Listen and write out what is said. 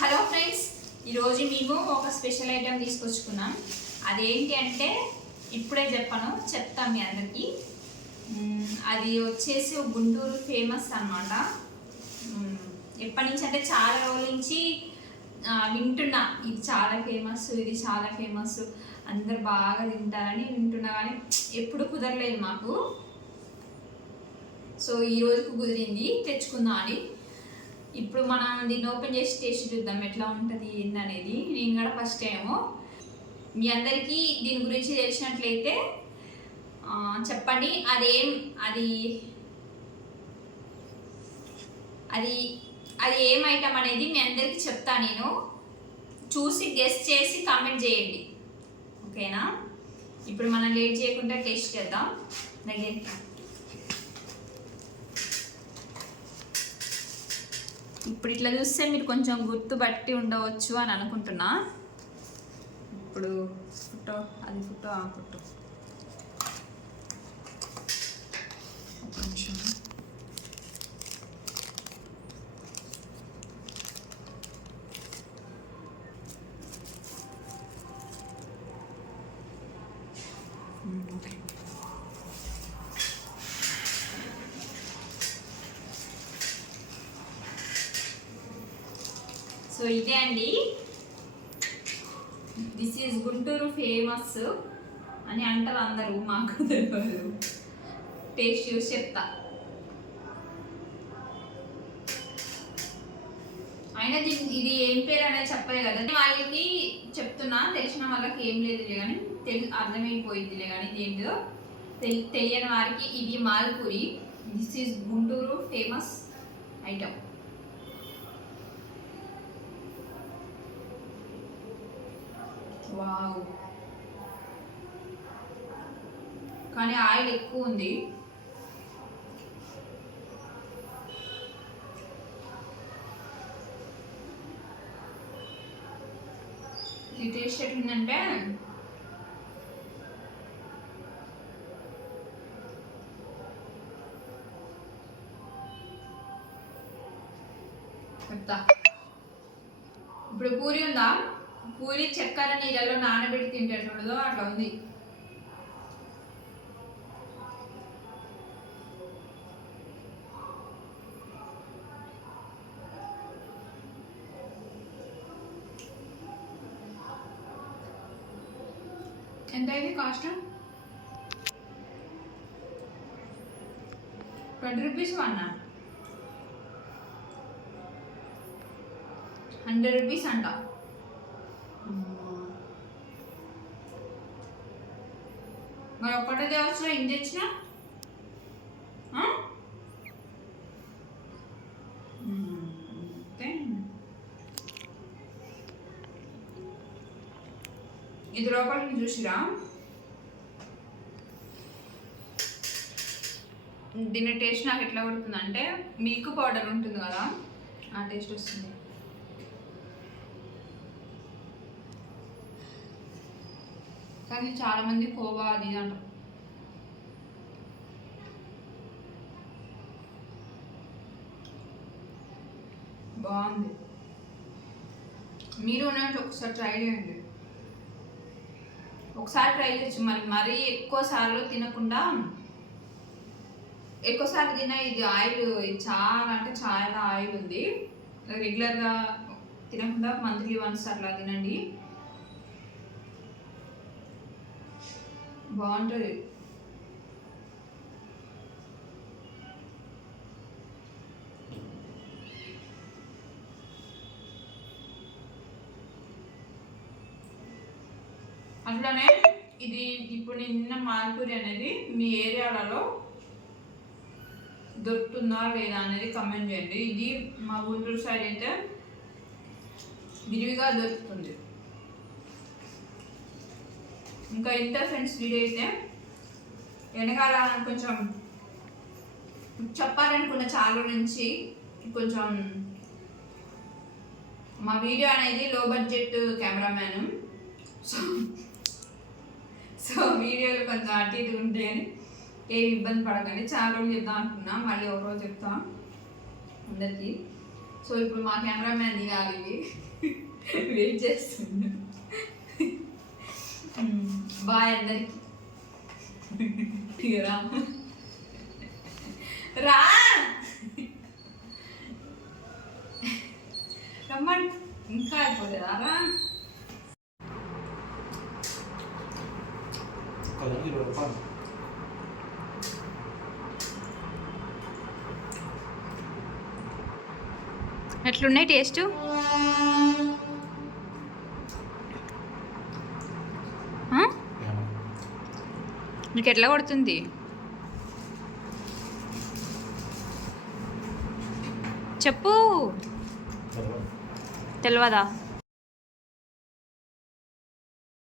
Hello friends, ఈరోజు మేము ఒక స్పెషల్ ఐటెం తీసుకొచ్చుకున్నాం. అదేంటి అంటే ఇప్పుడే చెప్తాం మీ అందరికీ. అది వచ్చేసి గుంటూరు ఫేమస్ అన్నమాట. ఎప్పటి నుంచి అంటే చాలా రోజుల నుంచి వింటున్నా, ఇది చాలా ఫేమస్, అందరు బాగా తింటారని వింటున్నా, కానీ ఎప్పుడు కుదరలేదు మాకు. సో ఈ రోజుకు కుదిరింది, తెచ్చుకుందాం అని. ఇప్పుడు మనం దీన్ని ఓపెన్ చేసి టేస్ట్ చూద్దాం ఎట్లా ఉంటుంది ఏందనేది. నేను కూడా ఫస్ట్ టైము. మీ అందరికీ దీని గురించి తెలిసినట్లయితే చెప్పండి. అది ఏం ఐటమ్ అనేది మీ అందరికీ చెప్తా. నేను చూసి గెస్ట్ చేసి కామెంట్ చేయండి, ఓకేనా? ఇప్పుడు మనం లేట్ చేయకుండా టేస్ట్ చేద్దాం. దగ్గర ఇప్పుడు ఇట్లా చూస్తే మీరు కొంచెం గుర్తుపట్టి ఉండవచ్చు అని అనుకుంటున్నా. ఇప్పుడు ఫోటో ఒక నిమిషం. ఓకే, సో ఇదే అండి. దిస్ ఈజ్ గుంటూరు ఫేమస్ అని అంటారు అందరూ, మాకు తెలియదు. టేస్ట్ చూసి చెప్తా. అయినా ఇది ఏం పేరు అనేది చెప్పలే కదా. వాళ్ళకి చెప్తున్నా, తెలిసిన వాళ్ళకి ఏం లేదులే కానీ అర్థమైపోయిందిలే కానీ ఇదేంటో తెలియని వారికి ఇది malpuri. This is Guntur famous item. Wow, కానీ ఆయిల్ ఎక్కువ ఉంది. ఈ టేస్ట్ ఎట్లుందంటే చెప్తా. ఇప్పుడు పూరి ఉందా, పూరి చక్కెర నీళ్ళలో నానబెట్టి తింటారు చూడదో అట్లా ఉంది. ఎంత అయింది కాస్ట్? 20 రూపీస్ అన్నా, 100 రూపీస్ అంట. మరి ఒక్కటే తేవచ్చు, ఏం తెచ్చినా? ఇది లోపలికి చూసిరా, దీని టేస్ట్ నాకు ఎట్లా కొడుతుందంటే మిల్క్ పౌడర్ ఉంటుంది కదా, ఆ టేస్ట్ వస్తుంది. కానీ చాలా మంది కోవా అది అంటారు. బాగుంది, మీరు ఒకసారి ట్రై చేయండి. ఒకసారి ట్రై చేయొచ్చు, మరీ ఎక్కువ సార్లు తినకుండా. ఎక్కువసార్లు తిన్నా ఇది ఆయిల్ చాలా అంటే చాలా ఆయిల్ ఉంది. రెగ్యులర్గా తినకుండా మంత్లీ వన్స్ అట్లా తినండి, బాగుంటుంది. అట్లానే ఇది ఇప్పుడు నిన్న మాల్పూరి అనేది మీ ఏరియాలలో దొరుకుతుందా లేదా అనేది కమెంట్ చేయండి. ఇది మా గుంటూరు సైడ్ అయితే విరివిగా దొరుకుతుంది. ఇంకా ఇంత ఫ్రెండ్స్, వీడియో అయితే వెనకాల కొంచెం చెప్పాలనుకున్న చాలా నుంచి కొంచెం మా వీడియో అనేది లో బడ్జెట్ కెమెరామ్యాన్, సో వీడియోలు కొంచెం అటు ఇటు ఉంటాయని ఏమి ఇబ్బంది పడకండి. చాలా రోజులు చెప్దాం అనుకున్నా, మళ్ళీ ఒకరోజు చెప్తాం అందరికీ. సో ఇప్పుడు మా కెమెరామ్యాన్ తినాలి ఇవి వెయిట్ చేస్తుండు. బాయ్ అందరికి. రా రా రమ్మన్ ఇంకా అయిపోలేదా రా. ఎట్లున్నాయి టేస్ట్? నీకు ఎట్లా కొడుతుంది? చెప్పు. తెలియదా?